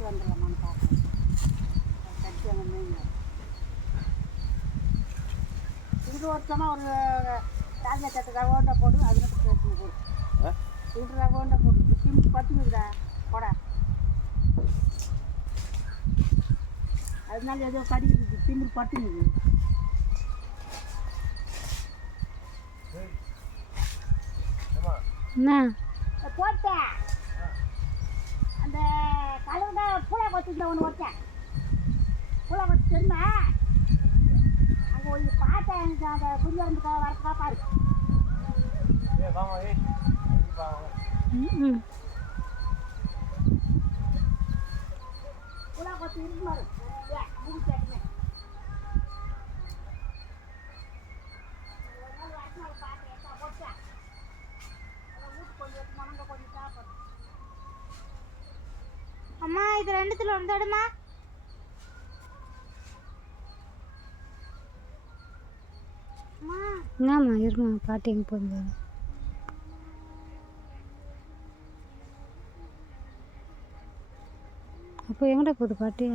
கட்டி வந்துடலாமான்னு பார்க்கணும் அது கட்டி அங்கே இது ஒருத்தமாக ஒரு தாஜா கட்டு ரவோண்டா போடு அது மட்டும் பேசுங்க போடு? இது ரவோண்டா போடு. சிம் பத்துக்குதா போட. அதனால ஏதோ கடிக்குது. திமிரு பட்டுங்குது ஏம்மா? என்ன? கொத்துக்கிட்ட ஒன்று வச்சேன் பூளை கொத்து தெரியுமா அங்கே ஒரு பார்த்தேன் எனக்கு அந்த குஞ்சரம்புக்கு வரப்பா பாரு ஏய் வாமா ஏய் எங்க பாவம் ம். பூளை கொத்து இருக்கு பாரு அம்மா இது ரெண்டுத்துல வந்தாடுமா என்னம்மா இருமா பாட்டி எங்கே போகுது அப்போ எங்கடா போகுது பாட்டி?